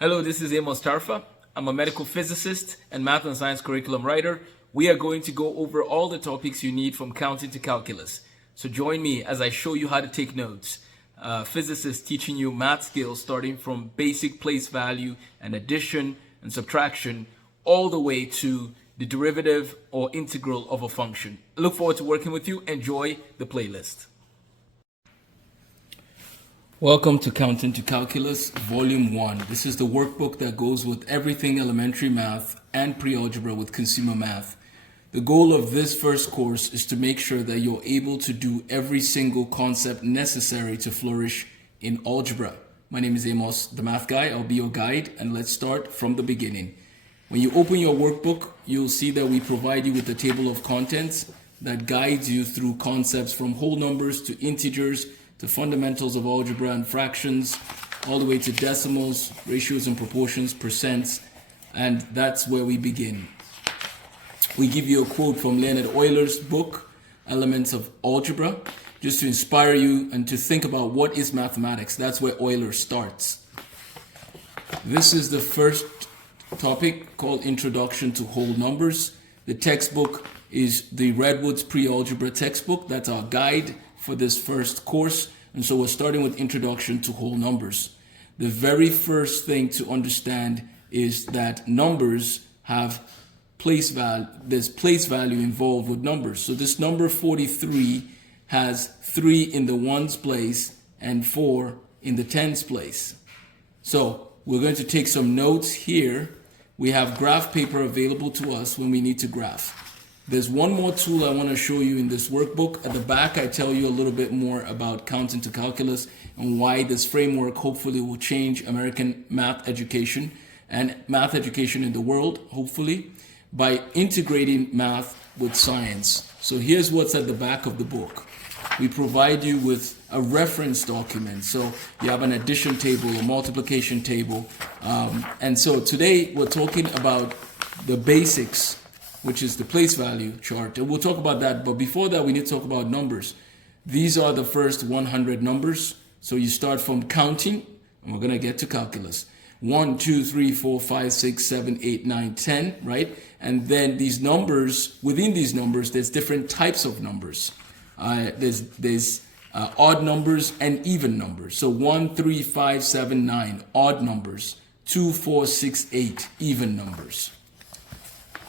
Hello, this is Amos Tarfa. I'm a medical physicist and math and science curriculum writer. We are going to go over all the topics you need from counting to calculus. So join me as I show you how to take notes. Physicist teaching you math skills starting from basic place value and addition and subtraction all the way to the derivative or integral of a function. I look forward to working with you. Enjoy the playlist. Welcome to Counting to Calculus, Volume 1. This is the workbook that goes with everything elementary math and pre-algebra with consumer math. The goal of this first course is to make sure that you're able to do every single concept necessary to flourish in algebra. My name is Amos, the math guy. I'll be your guide, and let's start from the beginning. When you open your workbook, you'll see that we provide you with a table of contents that guides you through concepts from whole numbers to integers, to fundamentals of algebra and fractions, all the way to decimals, ratios and proportions, percents, and that's where we begin. We give you a quote from Leonard Euler's book, Elements of Algebra, just to inspire you and to think about what is mathematics. That's where Euler starts. This is the first topic called Introduction to Whole Numbers. The textbook is the Redwood's Pre-Algebra textbook. That's our guide for this first course, and so we're starting with Introduction to Whole Numbers. The very first thing to understand is that numbers have place value. There's place value involved with numbers. So this number 43 has 3 in the ones place and 4 in the tens place. So we're going to take some notes here. We have graph paper available to us when we need to graph. There's one more tool I want to show you in this workbook. At the back, I tell you a little bit more about counting to calculus and why this framework hopefully will change American math education and math education in the world, hopefully, by integrating math with science. So here's what's at the back of the book. We provide you with a reference document. So you have an addition table, a multiplication table. And so today we're talking about the basics, which is the place value chart. And we'll talk about that. But before that, we need to talk about numbers. These are the first 100 numbers. So you start from counting, and we're going to get to calculus. 1, 2, 3, 4, 5, 6, 7, 8, 9, 10, right? And then these numbers, within these numbers, there's different types of numbers. There's odd numbers and even numbers. So 1, 3, 5, 7, 9, odd numbers. 2, 4, 6, 8, even numbers.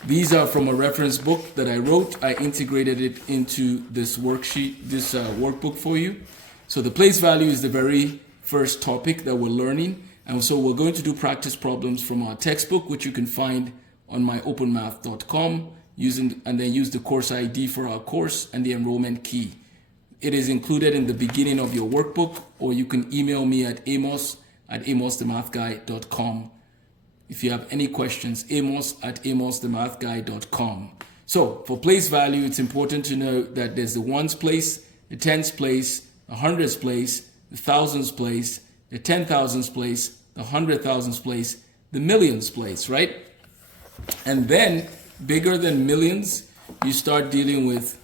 These are from a reference book that I wrote. I integrated it into this worksheet, this workbook for you. So the place value is the very first topic that we're learning. And so we're going to do practice problems from our textbook, which you can find on myopenmath.com, and then use the course ID for our course and the enrollment key. It is included in the beginning of your workbook, or you can email me at amos@amosthemathguy.com. If you have any questions, amos@amosthemathguy.com. So for place value, it's important to know that there's the ones place, the tens place, the hundreds place, the thousands place, the 10,000s place, the 100,000s place, the millions place, right? And then bigger than millions, you start dealing with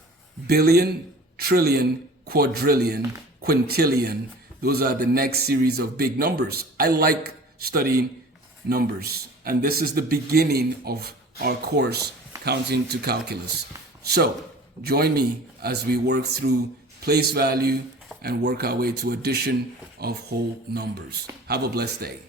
billion, trillion, quadrillion, quintillion. Those are the next series of big numbers. I like studying numbers, and this is the beginning of our course, Counting to Calculus. So join me as we work through place value and work our way to addition of whole numbers. Have a blessed day.